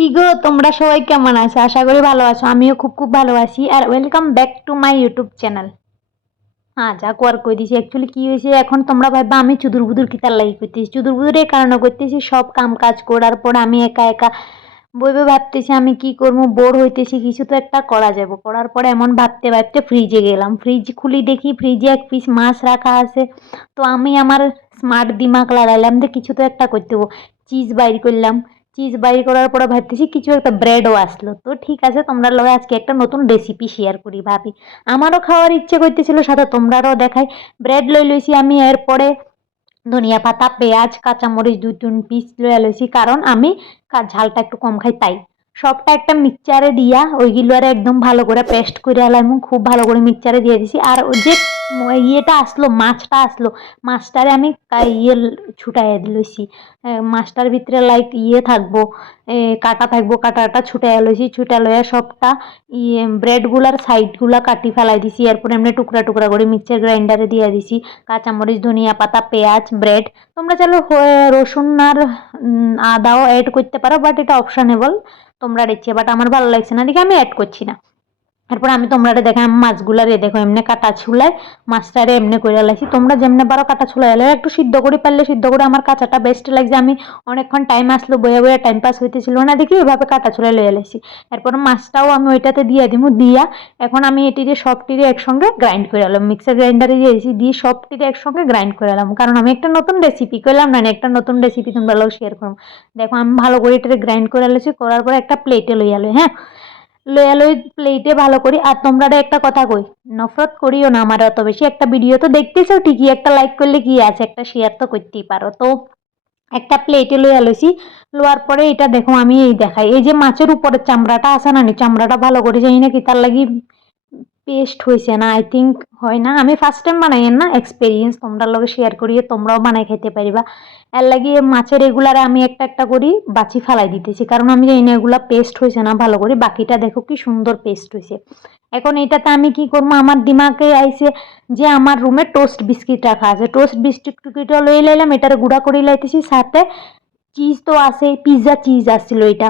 কি গো? তোমরা সবাই কেমন আছো? আশা করি ভালো আছো। আমিও খুব খুব ভালো আছি। আর welcome back to my YouTube channel হ্যাঁ যা কর কই দিছি। অ্যাকচুয়ালি কী হয়েছে, এখন তোমরা ভাববা, আমি চুদুর বুদুর কিতার লাগি করতেছি? চুদুর বুদুর এই কারণে করতেছি, সব কাম কাজ করার পর আমি একা একা বইবে ভাবতেছি, আমি কি করব? বোর হইতেছি, কিছু তো একটা করা যাবে। করার পরে এমন ভাবতে ভাবতে ফ্রিজে গেলাম। ফ্রিজ খুলি দেখি ফ্রিজে এক পিস মাছ রাখা আছে। তো আমি আমার স্মার্ট দিমাগ লাগাইলাম যে কিছু তো একটা করতে চিজ বাইর করলাম। চিজ বাইর করার পরে ভাবতেছি কিছু একটা ব্রেডও আসলো। তো ঠিক আছে তোমরা লগে আজকে একটা নতুন রেসিপি শেয়ার করি ভাবি। আমারও খাওয়ার ইচ্ছে করতেছিল, সাথে তোমরারও দেখাই। ব্রেড লই লইছি আমি, এরপরে ধনিয়া পাতা, পেঁয়াজ, কাঁচামরিচ, দুই তিন পিস লইয়া লইছি। কারণ আমি ঝালটা একটু কম খাই, তাই। সবটা একটা মিক্সচারে দিয়া ওইগুলো আর একদম ভালো করে পেস্ট করে আলাম, খুব ভালো করে মিক্সচারে দিয়ে দিছি। আর যে ইয়েটা আসলো, মাছটা আসলো, মাছটারে আমি ইয়ে ছুটাই লইছি। মাছটার ভিতরে লাইক ইয়ে থাকব কাটা থাকব, কাটাটা ছুটাই লইছি, ছুটা লইয়া সবটা ইয়ে ব্রেডগুলার সাইডগুলা কাটি ফেলাই দিছি, এরপর এমনি টুকরা টুকরা করে মিক্সচার গ্রাইন্ডারে দিয়ে দিছি। কাঁচামরিচ, ধনিয়া পাতা, পেঁয়াজ ব্রেড তোমরা চাইলে রসুন আর আদাও অ্যাড করতে পারো বাট এটা অপশনেবল তোমরা ইচ্ছে বাট আমার ভালো লাগছে না দেখে আমি অ্যাড করছি না। তারপর আমি তোমরা দেখাম মাছগুলা রে দেখো, এমনি কাটা ছুলাই মাছটারে এমনি করে লাইছি। তোমরা যেমনি পারো কাটা ছুলাই এলে একটু সিদ্ধ করে পারলে সিদ্ধ করে আমার কাঁচাটা বেস্ট লাগছে। আমি অনেকক্ষণ টাইম আসলো বয়ে বয়ে টাইম পাস হইতেছিল না দেখি এভাবে কাটা ছুলাই লয়ে লাইছি। এরপর মাছটাও আমি ওইটাতে দিয়ে দিমু, দিয়া এখন আমি এটিরে সবটিরে একসঙ্গে গ্রাইন্ড করে এলাম মিক্সার গ্রাইন্ডারে দিয়ে দিয়েছি দিয়ে সবটিরে একসঙ্গে গ্রাইন্ড করে এলাম কারণ আমি একটা নতুন রেসিপি করলাম না, একটা নতুন রেসিপি তোমরা লোক শেয়ার করো। দেখো, আমি ভালো করে এটারে গ্রাইন্ড করে এলেছি করার পর একটা প্লেটে লই আলো হ্যাঁ? লইয়া লই প্লেটে ভালো করি। আর তোমরা একটা কথা কই, নফরত করিও না আমার অত বেশি। একটা ভিডিও তো দেখতেছো, ঠিকই একটা লাইক করলে কি আছে, একটা শেয়ার তো করতেই পারো। তো একটা প্লেটে লইয়া লইছি লোয়ার পরে এটা দেখো, আমি এই দেখাই। এই যে মাছের উপরের চামড়াটা আছে না নি, চামড়াটা ভালো করে জানি না কি, তার লাগি পেস্ট হয়েছে না আই থিঙ্ক হয় না। আমি ফার্স্ট টাইম বানাইয়েন না এক্সপিরিয়েন্স তোমরা লগে শেয়ার করিয়ে তোমরাও বানাই খেতে পারিবা। এর লাগিয়ে মাছের এগুলারে আমি একটা একটা করি, বাছি ফালাই দিতেছি। কারণ আমি জানি না, এগুলা পেস্ট হয়েছে না, ভালো করে। বাকিটা দেখো কি সুন্দর পেস্ট হয়েছে এখন এটাতে আমি কি করব, আমার দিমাগে আইছে যে আমার রুমে টোস্ট বিস্কিট রাখা আছে। টোস্ট বিস্কিট টুকিটা লই লাইলাম, এটার গুঁড়া করে লাইতেছি, সাথে চিজ তো আছে পিৎজা চিজ আসছিল এটা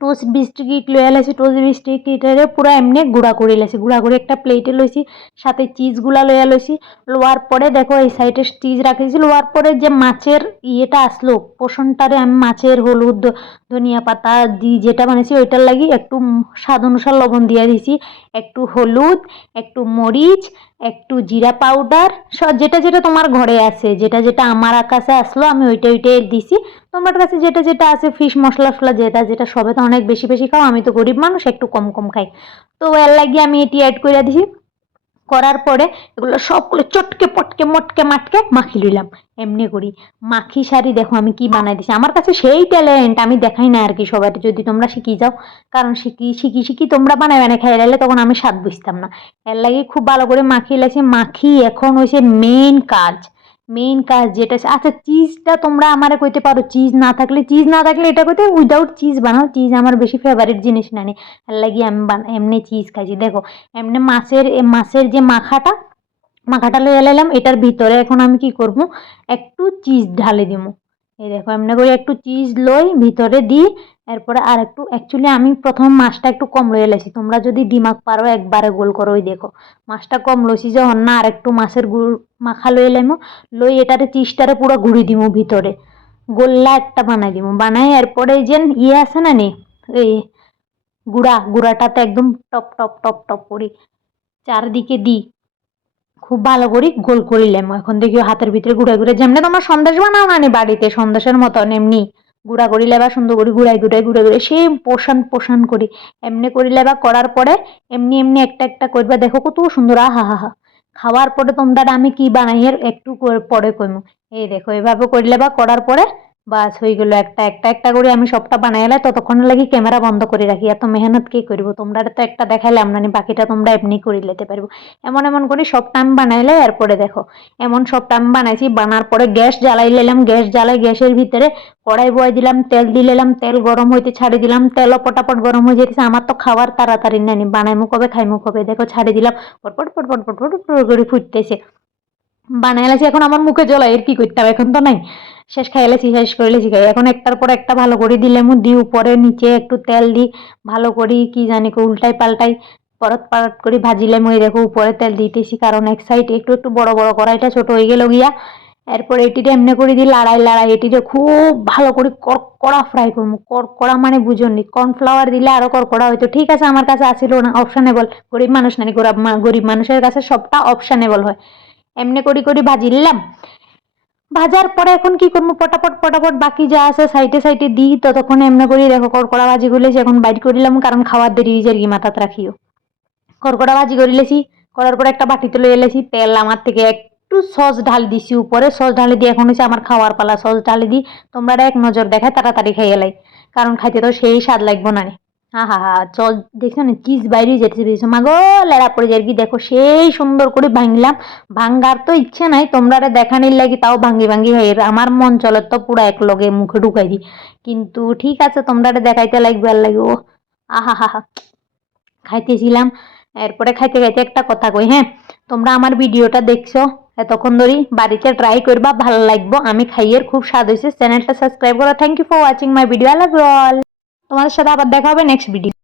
টোস্ট বিস্কিট লইয়া লাইছি টোস্ট বিস্কিটের পুরো এমনি গুঁড়া করে লাইছি গুঁড়া করে একটা প্লেটে লইছি সাথে চিজগুলা লইয়া লইছি লোয়ার পরে দেখো, এই সাইডে চিজ রাখেছি লোয়ার পরে যে মাছের ইয়েটা আসলো পোষণটারে আমি মাছের হলুদ, ধনিয়া পাতা দি যেটা বানিয়েছি ওইটার লাগি একটু স্বাদ অনুসার লবণ দিয়ে দিছি। একটু হলুদ, একটু মরিচ একটু জিরা পাউডার যেটা যেটা তোমার ঘরে আছে, যেটা যেটা আমার কাছে আসলো, আমি ওইটা ওইটাই দিছি। তোমার কাছে যেটা যেটা আছে ফিশ মশলা ফসলা যেটা যেটা সবে তো অনেক বেশি বেশি খাও, আমি তো গরিব মানুষ, একটু কম কম খাই। তো এর লাগিয়ে আমি এটি অ্যাড করে দিছি। করার পরে এগুলো সবগুলো চটকে, পটকে, মটকে, মাটকে মাখি নিলাম। এমনি করি। মাখি শাড়ি দেখো আমি কি বানাই দিছি। আমার কাছে সেই ট্যালেন্ট আমি দেখাই না আর কি সবাই। যদি তোমরা শিখি যাও, কারণ শিখি শিখি শিখি তোমরা বানাই বানাই খাই লাইলে তখন আমি স্বাদ বুঝতাম না। এর লাগে খুব ভালো করে মাখিয়ে লাগছে মাখি এখন হয়েছে মেন কাজ। মেইন কাজ যেটা আচ্ছা চিজটা তোমরা আমারে কইতে পারো চিজ না থাকলে চিজ না থাকলে এটা কইতে উইদাউট চিজ বানাও চিজ আমার বেশি ফেভারিট জিনিস না নি। এর লাগি আমি এমনি চিজ খাইছি, দেখো, এমনি মাছের মাছের যে মাখাটা মাখাটা লইয়া লাইলাম, এটার ভিতরে এখন আমি কি করব, একটু চিজ ঢালে দিমু। এই দেখো, এমনি করে একটু চিজ লই, ভিতরে দিই এরপরে আর একটু অ্যাকচুয়ালি আমি প্রথম মাছটা একটু কম লইয়া লাইছি। তোমরা যদি দিমাগ পারো, একবারে গোল করো, ওই দেখো। মাছটা কম লইছি, যখন না আর একটু মাছের গুড় মাখা লই লাইমু, লই এটারে চিজটারে পুরো ঘুরি দিমু ভিতরে। গোল্লা একটা বানাই দিমু। বানাই এরপরে এই যে ইয়ে আছে না নি, এই গুঁড়া, গুঁড়াটাতে একদম টপ টপ টপ টপ করি, চারদিকে দিই। খুব ভালো করে, গোল করিলাম এখন দেখি হাতের ভিতরে ঘুরে ঘুরে যেমনি তোমার সন্দেশ বানাও না নি বাড়িতে, সন্দেশের মতন এমনি। গুঁড়া করি লেবা সুন্দর করে গুঁড়াই গুঁড়াই গুড়াই গুঁড়ে সেই পোষণ পোষণ করি। এমনি করি লেবা করার পরে এমনি এমনি একটা একটা করবা। দেখো কত সুন্দর, আহা, হা হা। খাওয়ার পরে তোমরা আমি কি বানাই একটু পরে কইমু। এই দেখো, এভাবে করলে বা করার পরে বাস হয়ে গেলো একটা একটা একটা করে আমি সবটা বানাইলে ততক্ষণ লাগি ক্যামেরা বন্ধ করে রাখি। এত মেহনত কে করব? তোমরা তো একটা দেখাইলাম না নি, বাকিটা তোমরা এমনি করে লেতে পারব। এমন এমন করে সবটা আমি বানাইলে এরপরে দেখো। এমন সবটা আমি বানাইছি বানার পরে গ্যাস জ্বালাই নিলাম গ্যাস জ্বালাই গ্যাসের ভিতরে কড়াই বয় দিলাম তেল দিলাম তেল গরম হইতে ছাড়ি দিলাম তেলও পটাপট গরম হয়ে যেতেছে আমার তো খাবার তাড়াতাড়ি নানি বানাইমু কবে খাইমু কবে দেখো ছাড়ি দিলাম পটপট পটপট পটপট করে ফুটতেছে। বানাইলাছি এখন আমার মুখে জ্বলাই এর কি করতে হবে? এখন তো নাই। শেষ খাই এলেছি শেষ করে লেছি খাই। এখন একটার পর একটা ভালো করে দিলাম দিই উপরে নিচে একটু তেল দিই, ভালো করি, কি জানি কি উল্টাই পাল্টাই, পরত পারত করে ভাজিলাম ওই দেখো উপরে তেল দিতেছি, কারণ এক সাইড একটু একটু বড় বড় কড়াইটা ছোট হয়ে গেল গিয়া, এরপর এটিতে এমনি করে দিই লাড়াই লাড়াই, এটিতে খুব ভালো করে কড়কড়া ফ্রাই করব। কড়কড়া মানে বুঝুনি কর্নফ্লাওয়ার দিলে আরও কড়কড়া হয়তো ঠিক আছে, আমার কাছে আসিল না অপশানেবল গরিব মানুষ নানি গরিব মানুষের কাছে সবটা অপশানেবল হয়। এমনি করি করি ভাজি নিলাম ভাজার পরে এখন কি করব? পটাপট পটাপট বাকি যা আছে সাইডে সাইডে দিই, ততক্ষণ এমনি করি। দেখো কড়কড়া ভাজি করলেছি এখন বাইট করিলাম, কারণ খাওয়ার দেরি হয়ে যায় কি মাথাত রাখিও। কড়কড়া ভাজি করিলেছি করার পরে একটা বাটিতে লয়ে এলেছি তেল আমার থেকে একটু সস ঢাল দিছি উপরে, সস ঢালে দিয়ে এখন হচ্ছে আমার খাওয়ার পালা, সস ঢালে দিই তোমরা এক নজর দেখায়, তাড়াতাড়ি খাইয়ে এলাই। কারণ খাইতে তো সেই স্বাদ লাগবো না হা হা হা, চল, দেখছ না, কিস বাইরে যেতে বেরিয়েছো মাগো, লেড়া পড়ে যায় কি, দেখো, সেই সুন্দর করে ভাঙলাম। ভাঙ্গার তো ইচ্ছে নাই, তোমরা দেখানির লাগি তাও ভাঙ্গি ভাঙ্গি খাই আমার মন চলে তো পুরো এক লগে মুখে ঢুকাই দিই। কিন্তু ঠিক আছে, তোমরা দেখাইতে লাগবে আর লাগবে ও আহা হা হা খাইতেছিলাম। এরপরে খাইতে খাইতে একটা কথা কই হ্যাঁ? তোমরা আমার ভিডিওটা দেখছ এতক্ষণ ধরেই, বাড়িতে ট্রাই করবা, ভালো লাগবো। আমি খাইয়ের খুব স্বাদ হয়েছে চ্যানেলটা সাবস্ক্রাইব করো। Thank you for watching my video I love all তোমাদের সাথে আবার দেখা হবে নেক্সট ভিডিও